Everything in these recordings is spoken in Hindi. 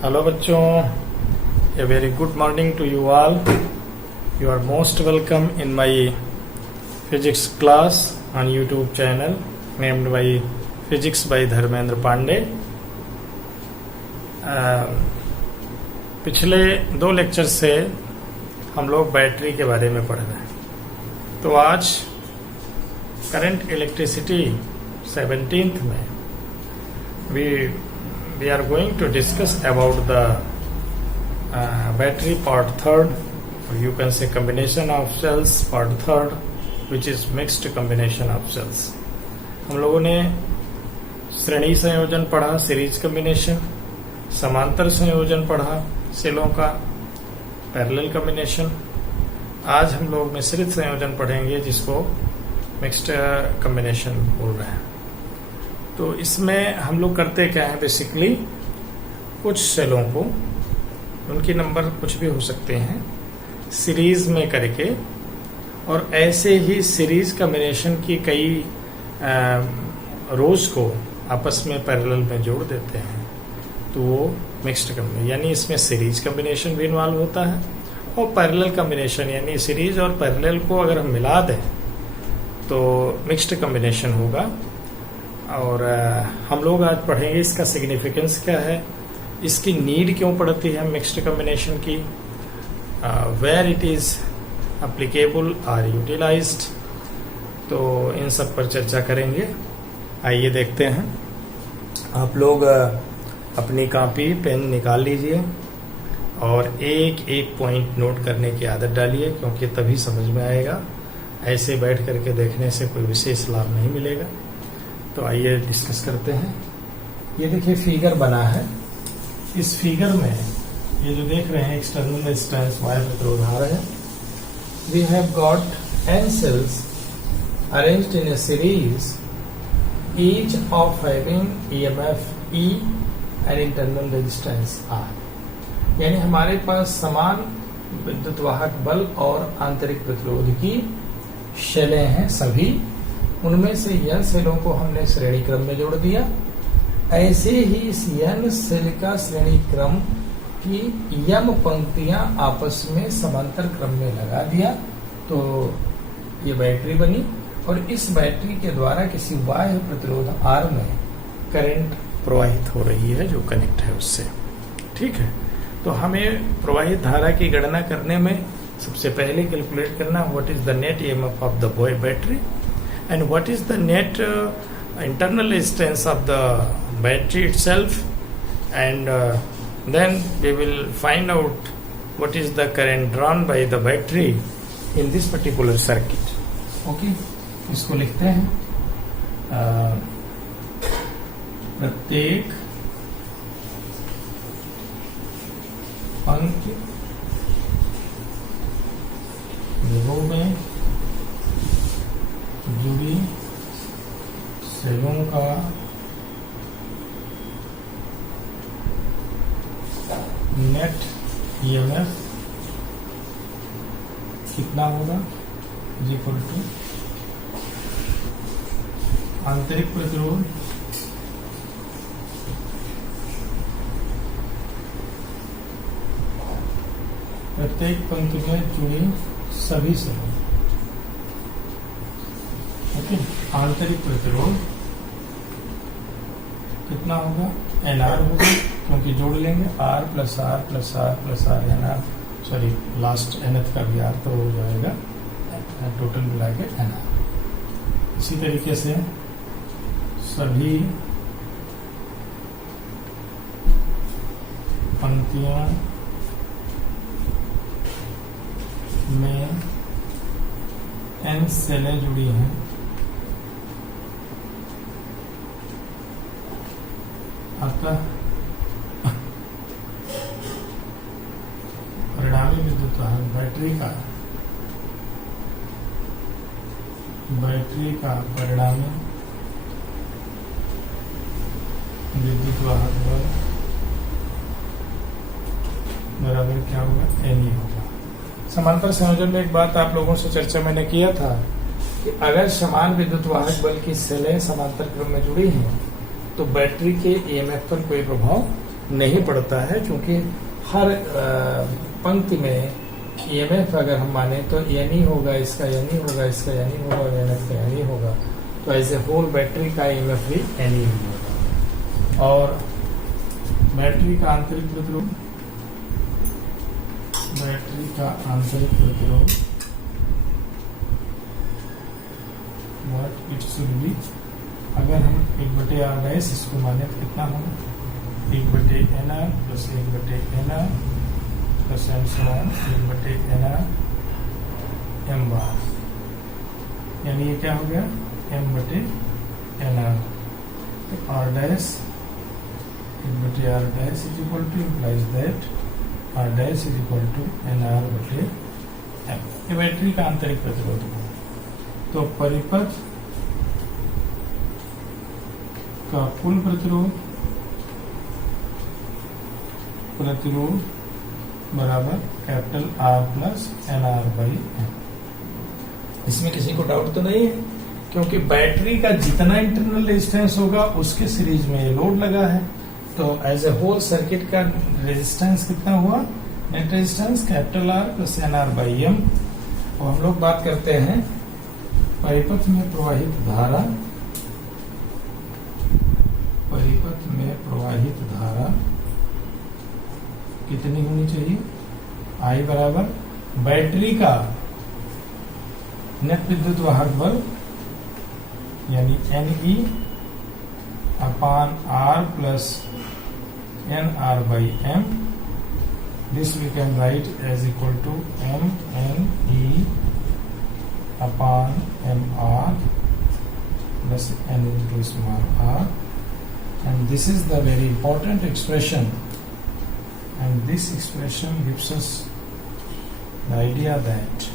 Hello बच्चों, a very good morning to you all. You are most welcome in my physics class on YouTube channel named by Physics by Dharmendra Pandey. पिछले 2 लेक्चर से हम लोग बैटरी के बारे में पढ़ रहे हैं. तो आज करंट इलेक्ट्रिसिटी 17th में we are going to discuss about the battery part 3rd, or you can say combination of cells part 3rd, which is mixed combination of cells. हम लोगों ने श्रेणी संयोजन पढ़ा, सीरीज कॉम्बिनेशन, समांतर संयोजन पढ़ा, सेलों का पैरेलल कॉम्बिनेशन. आज हम लोग मिश्रित संयोजन पढ़ेंगे जिसको मिक्स्ड कॉम्बिनेशन बोल रहे हैं. तो इसमें हम लोग करते क्या है, बेसिकली कुछ सेलों को, उनकी नंबर कुछ भी हो सकते हैं, सीरीज में करके और ऐसे ही सीरीज कॉम्बिनेशन की कई रोज को आपस में पैरेलल में जोड़ देते हैं. तो वो मिक्स्ड कॉम्बिनेशन, यानी इसमें सीरीज कॉम्बिनेशन भी इन्वॉल्व होता है और पैरेलल कॉम्बिनेशन, यानी सीरीज और पैरेलल को अगर हम मिला दें तो मिक्स्ड कॉम्बिनेशन होगा. और हम लोग आज पढ़ेंगे इसका सिग्निफिकेंस क्या है, इसकी नीड क्यों पड़ती है मिक्स्ड कॉम्बिनेशन की, where it is applicable or utilised. तो इन सब पर चर्चा करेंगे. आइए देखते हैं. आप लोग अपनी कॉपी पेन निकाल लीजिए और एक एक पॉइंट नोट करने की आदत डालिए, क्योंकि तभी समझ में आएगा. ऐसे बैठ करके देखने से कोई विशेष लाभ नहीं मिलेगा. तो आइए डिस्कस करते हैं. ये देखिए फिगर बना है. इस फिगर में ये जो देख रहे हैं एक्सटर्नल रेजिस्टेंस वायर प्रतिरोध आ रहे हैं. We have got n cells arranged in a series, each of having EMF E and internal resistance R. यानी हमारे पास समान विद्युत वाहक बल और आंतरिक प्रतिरोध की शेलें हैं सभी. उनमें से n सेलों को हमने श्रेणी क्रम में जोड़ दिया. ऐसे ही इस n सेल का श्रेणी क्रम की m पंक्तियां आपस में समांतर क्रम में लगा दिया. तो ये बैटरी बनी और इस बैटरी के द्वारा किसी बाह्य प्रतिरोध R में करंट प्रवाहित हो रही है जो कनेक्ट है उससे. ठीक है. तो हमें प्रवाहित धारा की गणना करने में सबसे पहले कैलकुलेट करना what is the net EMF of the battery and what is the net internal resistance of the battery itself, and then we will find out what is the current drawn by the battery in this particular circuit. Okay, इसको लिखते हैं. प्रत्येक पंक्ति रो में जुड़ी सेलों का नेट ईएमएफ कितना होगा, इज इक्वल टू आंतरिक प्रतिरोध प्रत्येक पंक्ति में जुड़ी सभी सेलों. आंतरिक प्रतिरोध कितना होगा, NR होगा, क्योंकि जोड़ लेंगे R plus R plus R plus R NR, sorry last nth का भी R तो हो जाएगा, टोटल मिला के NR. इसी तरीके से सभी पंक्तियों में n सेलें जुड़ी हैं. अतः परिणामी विद्युत वाहक बैटरी का परिणामी विद्युत वाहक बल बराबर क्या होगा, N होगा. समांतर संयोजन में एक बात आप लोगों से चर्चा मैंने किया था कि अगर समान विद्युत वाहक बल की सेलें समांतर क्रम में जुड़ी हैं तो बैटरी के ईएमएफ पर कोई प्रभाव नहीं पड़ता है, क्योंकि हर पंक्ति में ईएमएफ अगर हम माने तो यानी होगा, इसका यानी होगा, इसका यानी होगा और ईएमएफ का यानी होगा, तो एज ए होल बैटरी का ईएमएफ भी यानी होगा। और बैटरी का आंतरिक प्रतिरोध, बैटरी का आंतरिक प्रतिरोध व्हाट इट शुड बी, अगर हम 1/R' इसको माने तो कितना होगा, 1/NR plus 1/NR plus and so on 1/NR m बार, यानी ये क्या हो गया m/NR। तो R' 1/R' is equal to implies that R' is equal to NR/m। ये बैटरी का आंतरिक प्रतिरोध है। तो परिपथ का कुल प्रतिरोध बराबर कैपिटल R प्लस NR/m। इसमें किसी को डाउट तो नहीं है, क्योंकि बैटरी का जितना इंटरनल रेजिस्टेंस होगा उसके सीरीज में ये लोड लगा है, तो एज ए होल सर्किट का रेजिस्टेंस कितना हुआ, net resistance capital R plus NR/m। और हम लोग बात करते हैं परिपथ में प्रवाहित धारा, परिपथ में प्रवाहित धारा कितनी होनी चाहिए, I बराबर बैटरी का नेट विद्युत वाहक बल यानी Ne upon R plus NR/m। This we can write as equal to MNE upon MR plus N into small r, and this is the very important expression, and this expression gives us the idea that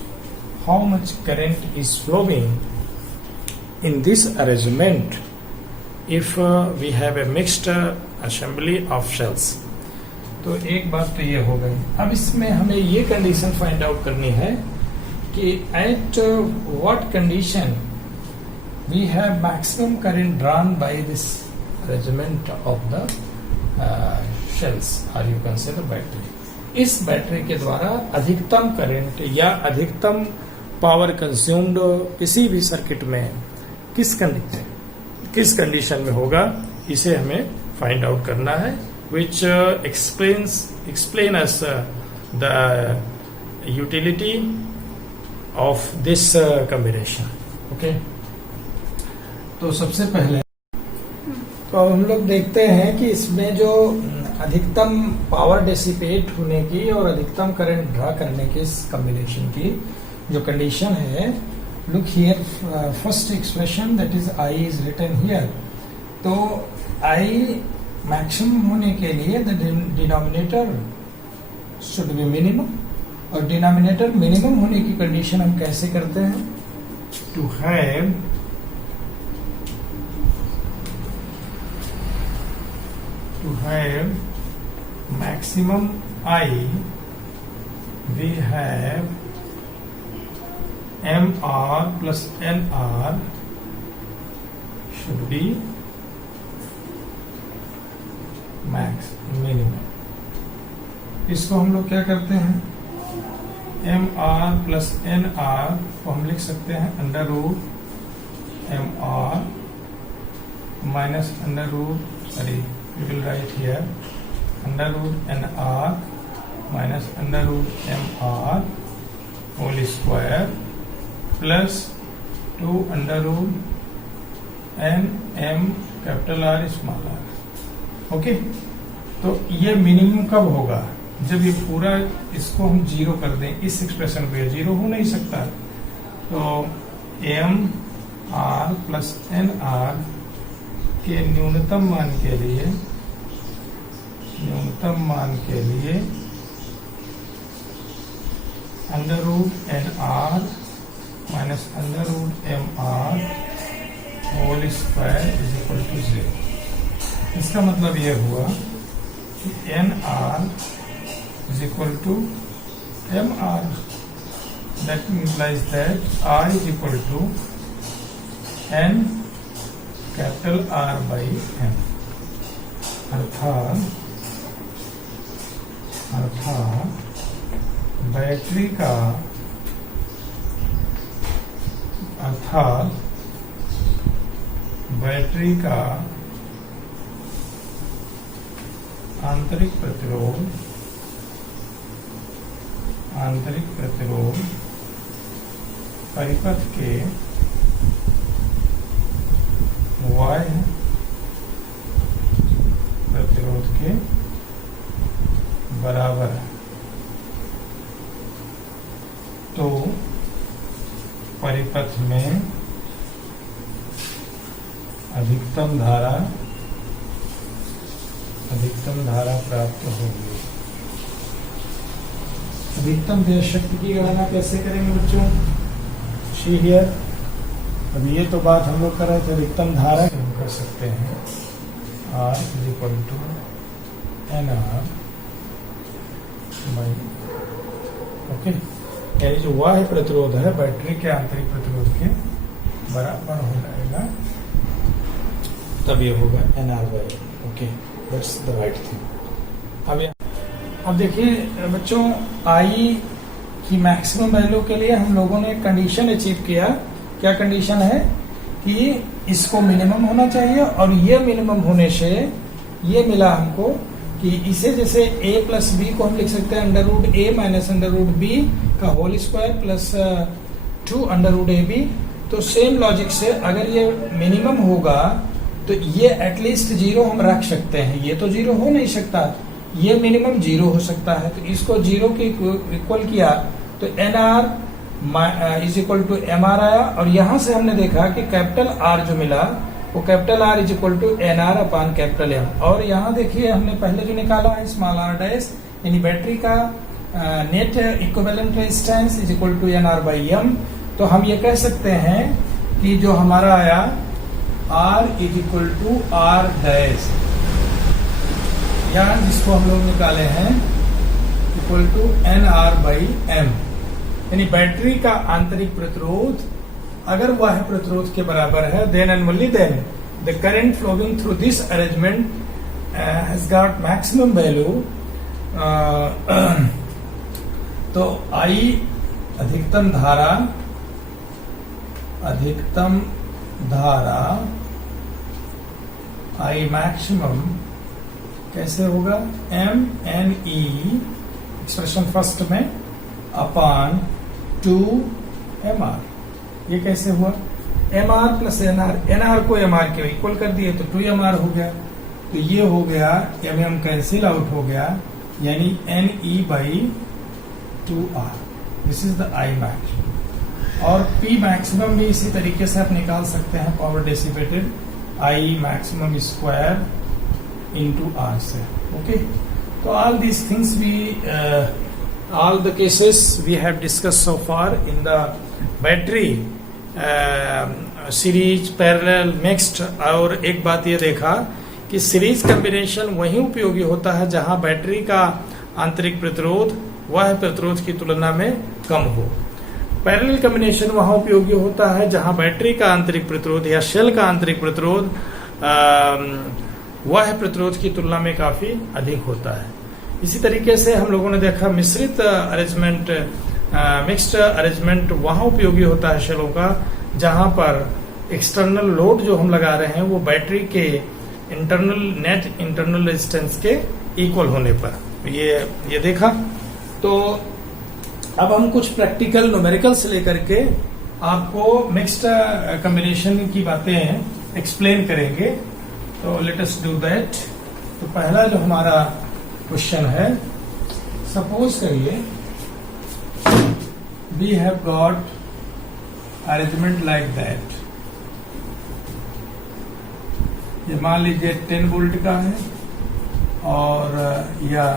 how much current is flowing in this arrangement if we have a mixed assembly of shells। तो एक बात तो ये हो गई। अब इसमें हमें ये कंडीशन फाइंड आउट करनी है कि at what condition we have maximum current drawn by this arrangement of the shells or you can say the battery। इस बैटरी के द्वारा अधिकतम करंट या अधिकतम पावर कंज्यूम्ड किसी भी सर्किट में किस कंडीशन में होगा, इसे हमें फाइंड आउट करना है, which explain us the utility of this combination। okay? तो सबसे पहले तो हम लोग देखते हैं कि इसमें जो अधिकतम पावर डेसिपेट होने की और अधिकतम करंट ड्रा करने की इस कॉम्बिनेशन की जो कंडीशन है, look here first expression that is I is written here. तो I मैक्सिमम होने के लिए the denominator should be minimum, और डिनोमिनेटर मिनिमम होने की कंडीशन हम कैसे करते हैं, to have maximum I, we have MR plus NR should be max minimum। इसको हम लोग क्या करते हैं, MR plus NR को हम लिख सकते हैं under root MR minus under root we will write here under root NR minus under root MR whole square plus 2 under root NM capital R small r। Okay, तो ये मिनिमम कब होगा, जब ये पूरा इसको हम जीरो कर दें, इस एक्सप्रेशन को, ये जीरो हो नहीं सकता। तो MR प्लस NR के न्यूनतम मान के लिए under root NR minus under root MR whole square is equal to 0। इसका मतलब ये हुआ कि NR is equal to MR, that implies that R is equal to N capital R/m, अर्थात अर्थात बैटरी का आंतरिक प्रतिरोध परिपथ के बाह्य प्रतिरोध के बराबर है। तो परिपथ में अधिकतम धारा प्राप्त होगी। अधिकतम देश शक्ति की गणना कैसे करेंगे बच्चों? See here. अब ये तो बात हम लोग कर रहे थे अधिकतम धारा हम कर सकते हैं R = NR बाई ओके, यानी जो बाह्य प्रतिरोध है बैटरी के आंतरिक प्रतिरोध के बराबर हो जाएगा, तब ये होगा NR by okay, that's the right thing. अब देखिए बच्चों, I की मैक्सिमम वैल्यू के लिए हम लोगों ने एक कंडीशन अचीव किया। क्या कंडीशन है? कि इसको मिनिमम होना चाहिए, और ये मिनिमम होने से ये मिला हमको कि इसे जैसे a प्लस बी को हम लिख सकते हैं √a माइनस √b का होल स्क्वायर प्लस 2 √ab। तो सेम लॉजिक से अगर ये मिनिमम होगा तो ये एटलीस्ट 0 हम रख सकते हैं। ये तो 0 हो नहीं सकता, ये मिनिमम 0 हो सकता है। तो इसको 0 के इक्वल किया तो NR = MR आया, और यहां से हमने देखा कि कैपिटल R जो मिला वो कैपिटल R = NR अपान कैपिटल M। और यहाँ देखिए हमने पहले जो निकाला है स्मॉल r डैश, यानी बैटरी का net equivalent resistance = NR by M। तो हम ये कह सकते हैं कि जो हमारा आया R = R डैश, या जिसको हम लोग निकाले हैं = NR बाई M, यानी बैटरी का आंतरिक प्रतिरोध अगर वह प्रतिरोध के बराबर है, then and only then the current flowing through this arrangement has got maximum value. तो I अधिकतम धारा I मैक्सिमम कैसे होगा? MNE एक्सप्रेशन फर्स्ट में अपान 2MR। ये कैसे हुआ? MR प्लस NR को MR के इक्वल कर दिए तो 2MR हो गया। तो ये हो गया MM कैंसिल आउट हो गया, यानी NE by 2R। This is the I max. और P मैक्सिमम भी इसी तरीके से आप निकाल सकते हैं, power dissipated I maximum square into R से। ओके, तो all these things all the cases we have discussed so far in the battery series, parallel, mixed. और एक बात ये देखा कि सीरीज कॉम्बिनेशन वही उपयोगी होता है जहां बैटरी का आंतरिक प्रतिरोध वह प्रतिरोध की तुलना में कम हो। पैरेलल कॉम्बिनेशन वहां उपयोगी होता है जहां बैटरी का आंतरिक प्रतिरोध या सेल का आंतरिक प्रतिरोध वह प्रतिरोध की तुलना में काफी अधिक होता है। इसी तरीके से हम लोगों ने देखा मिश्रित अरेंजमेंट, मिक्स्ड अरेंजमेंट वहां उपयोगी होता है सेलों का जहां पर एक्सटर्नल लोड जो हम लगा रहे हैं वो बैटरी के नेट इंटरनल रेजिस्टेंस के इक्वल होने पर। ये देखा। तो अब हम कुछ प्रैक्टिकल न्यूमेरिकल्स लेकर के आपको मिक्स्ड कॉम्बिनेशन की बातें एक्सप्लेन करेंगे। तो लेट अस डू दैट। तो पहला जो हमारा क्वेश्चन है, सपोज करिए we have got arrangement like that. ये मान लीजिए 10 वोल्ट का है और या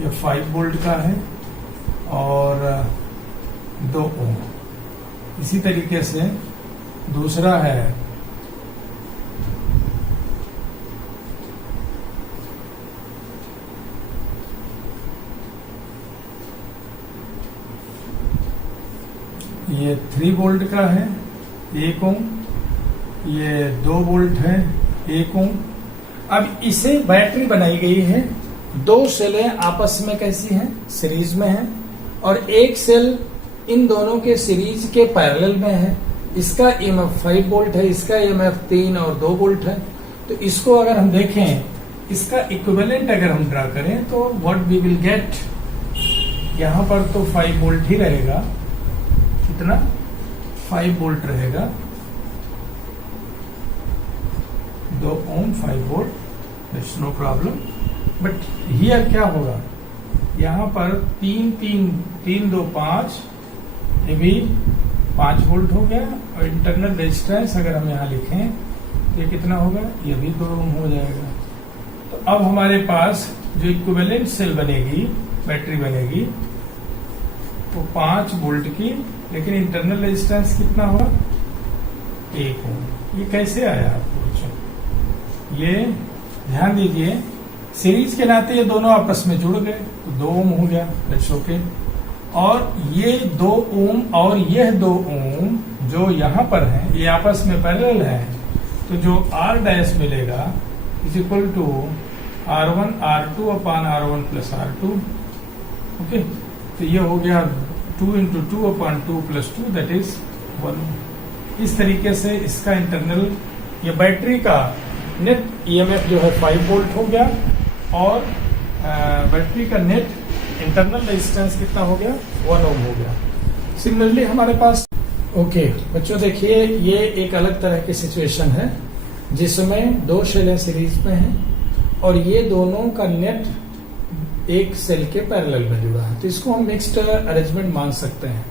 ये 5 वोल्ट का है और 2 ओम। इसी तरीके से दूसरा है ये 3 वोल्ट का है 1 ओम, ये 2 वोल्ट है 1 ओम। अब इसे बैटरी बनाई गई है दो सेलें आपस में कैसी हैं, सीरीज में हैं, और एक सेल इन दोनों के सीरीज के पैरेलल में है। इसका ईएमएफ 5 वोल्ट है, इसका ईएमएफ 3 और 2 वोल्ट है। तो इसको अगर हम देखें, इसका इक्विवेलेंट अगर हम ड्रा करें तो व्हाट वी विल गेट, यहां पर तो 5 वोल्ट ही रहेगा, कितना 5 वोल्ट रहेगा, 2 ohm 5 volt, that's no problem. But here क्या होगा, यहां पर 3 2 5, ये भी 5 वोल्ट हो गया, और इंटरनल रेजिस्टेंस अगर हम यहाँ लिखें तो ये कितना होगा, ये भी 2 ओम हो जाएगा। तो अब हमारे पास जो इक्विवेलेंट सेल बनेगी, बैटरी बनेगी, वो 5 वोल्ट की, लेकिन इंटरनल रेजिस्टेंस कितना होगा, 1 ओम। ये कैसे आया आपको बच्चों, ये ध्यान दीजिए, सीरीज के नाते ये दोनों आपस में जुड़ गए तो 2 ओम हो गया, दैट्स ओके। और ये 2 ओम और यह 2 ओम जो यहां पर है, ये आपस में पैरेलल है, तो जो R डैश मिलेगा is equal to R1 R2 upon R1 plus R2, okay. तो ये हो गया 2 into 2 upon 2 plus 2, that is 1। इस तरीके से इसका इंटरनल, ये बैटरी का नेट ईएमएफ जो है 5 वोल्ट हो गया, और बैटरी का नेट इंटरनल रेजिस्टेंस कितना हो गया, 1 ओम हो गया। सिमिलरली हमारे पास, ओके बच्चों देखिए, ये एक अलग तरह की सिचुएशन है जिसमें 2 सेलें सीरीज में हैं और ये दोनों का नेट एक सेल के पैरेलल में जुड़ा है, तो इसको हम मिक्स्ड अरेंजमेंट मान सकते हैं।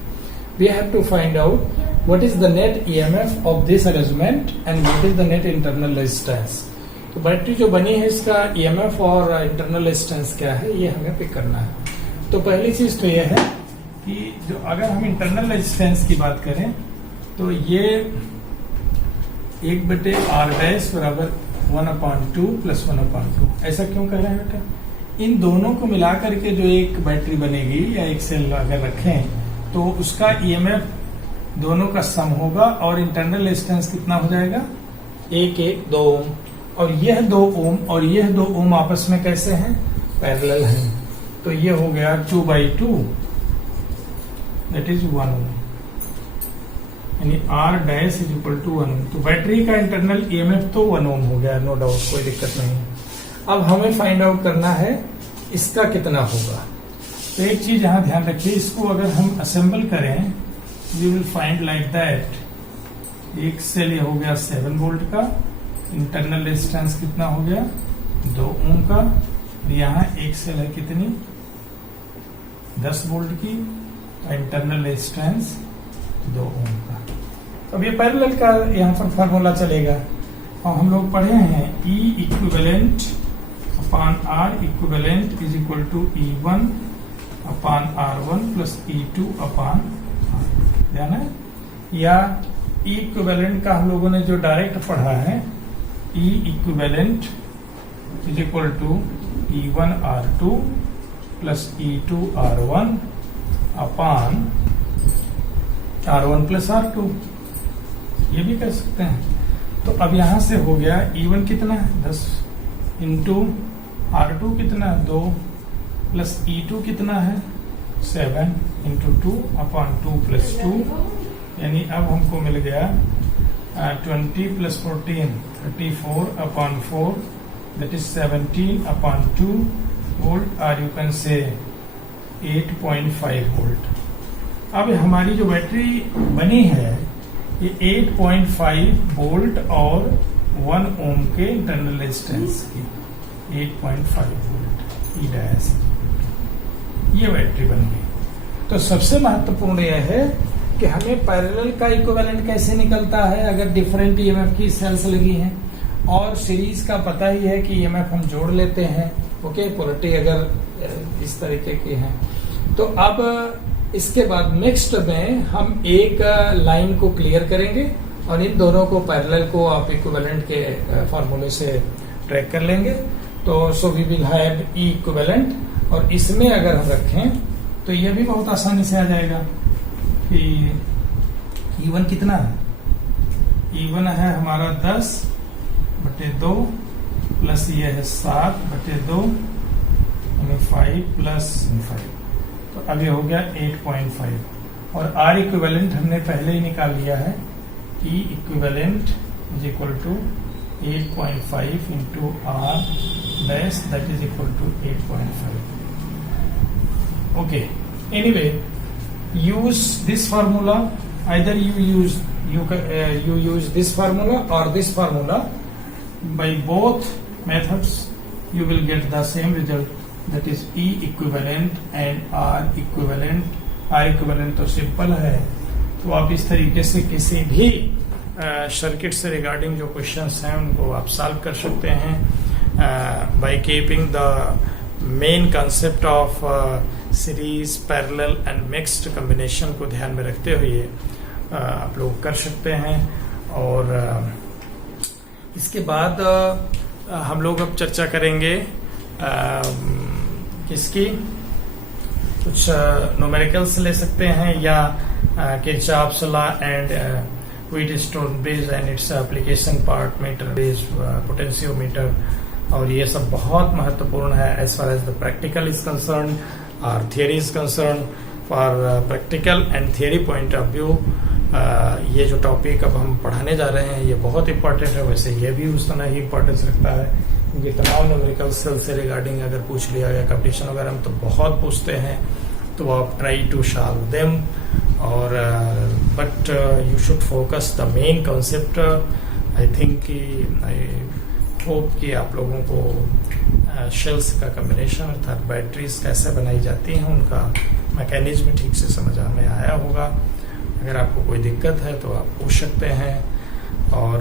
We have to find out what is the net EMF of this arrangement and what is the net internal resistance. तो बैटरी जो बनी है, इसका ईएमएफ और इंटरनल रेजिस्टेंस क्या है, ये हमें पिक करना है। तो पहली चीज तो ये है कि जो अगर हम इंटरनल रेजिस्टेंस की बात करें तो ये 1/R डैश बराबर 1/2 प्लस 1/2। ऐसा क्यों कह रहे हैं बेटा, इन दोनों को मिला करके जो एक बैटरी बनेगी या एक सेल अगर रखें तो उसका ईएमएफ दोनों का सम होगा, और इंटरनल रेजिस्टेंस कितना हो जाएगा, 2 ओम। और यह 2 ओम और यह 2 ओम आपस में कैसे हैं, पैरेलल हैं। तो ये हो गया 2/2, दैट इज 1 ओम, यानी R dash is equal to 1 ohm. तो बैटरी का इंटरनल ईएमएफ तो 1 ओम हो गया, नो डाउट, कोई दिक्कत नहीं। अब हमें फाइंड आउट करना है इसका कितना होगा। तो एक चीज यहां ध्यान रखिए, इसको अगर हम असेंबल करें, you will find like that, एक सेल ये हो गया 7 वोल्ट का, इंटरनल रेजिस्टेंस कितना हो गया, 2 ओम का, यहाँ एक सेल है कितनी, 10 वोल्ट की, इंटरनल रेजिस्टेंस 2 ओम का। अब ये पैरेलल का यहाँ पर फार्मूला चलेगा, और हम लोग पढ़े हैं E equivalent upon R equivalent is equal to E1 upon R1 plus E2 upon R, ध्यान है। या E इक्विवेलेंट का हम लोगों ने जो डायरेक्ट पढ़ा है, E equivalent is equal to E1 R2 plus E2 R1 upon R1 plus R2, ये भी कर सकते हैं। तो अब यहां से हो गया E1 कितना है 10 इंटू R2 कितना है 2 प्लस E2 कितना है 7 इंटू 2 अपॉन 2 प्लस 2, यानी अब हमको मिल गया 20 plus 14 34 upon 4, that is 17 upon 2 volt, or you can say 8.5 volt। अब हमारी जो बैटरी बनी है ये 8.5 वोल्ट और 1 ओम के इंटरनल रेजिस्टेंस की, 8.5 वोल्ट ई डैश, ये बैटरी बन गई। तो सबसे महत्वपूर्ण यह है कि हमें पैरेलल का इक्विवेलेंट कैसे निकलता है अगर डिफरेंट ईएमएफ की सेल्स लगी हैं, और सीरीज का पता ही है कि ईएमएफ हम जोड़ लेते हैं, ओके, पोलरिटी अगर इस तरीके की है। तो अब इसके बाद नेक्स्ट में हम एक लाइन को क्लियर करेंगे और इन दोनों को पैरेलल को आप इक्विवेलेंट के फॉर्मूले से ट्रैक कर लेंगे। तो so we will have E equivalent, और इसमें अगर हम रखें तो यह भी बहुत आसानी से आ जाएगा कि E1 कितना है, E1 है हमारा 10/2 प्लस ये है 7/2 5 प्लस 5, तो अब ये हो गया 8.5। और R इक्विवेलेंट हमने पहले ही निकाल लिया है, E equivalent is equal to 8.5 into R dash, that is equal to 8.5। Okay, anyway, use this formula, either you use this formula or this formula. By both methods you will get the same result, that is E equivalent and R equivalent. R equivalent तो सिंपल है, तो आप इस तरीके से किसी भी सर्किट से रिगार्डिंग जो क्वेश्चंस हैं उनको आप सॉल्व कर सकते हैं by keeping the main concept of series, parallel and mixed combination को ध्यान में रखते हुए आप लोग कर सकते हैं। और इसके बाद हम लोग अब चर्चा करेंगे किसकी, कुछ न्यूमेरिकल्स ले सकते हैं या Kirchhoff's law and Wheatstone bridge and its application part metre bridge, potentiometer, और ये सब बहुत महत्वपूर्ण है as far as the practical is concern और theory is concern. For practical and theory point of view ये जो टॉपिक अब हम पढ़ाने जा रहे हैं ये बहुत इंपॉर्टेंट है। वैसे ये भी उस तरह ही इंपॉर्टेंस रखता है, क्योंकि तमाम न्यूमेरिकल से रिगार्डिंग अगर पूछ लिया गया कंपटीशन वगैरह में तो बहुत पूछते हैं, तो आप ट्राई टू सॉल्व देम। और but you should focus the main concept. I think I hope कि आप लोगों को शेल्स का कॉम्बिनेशन अर्थात बैटरीज कैसे बनाई जाती हैं उनका मैकेनिज्म ठीक से समझ में आया होगा। अगर आपको कोई दिक्कत है तो आप पूछ सकते हैं। और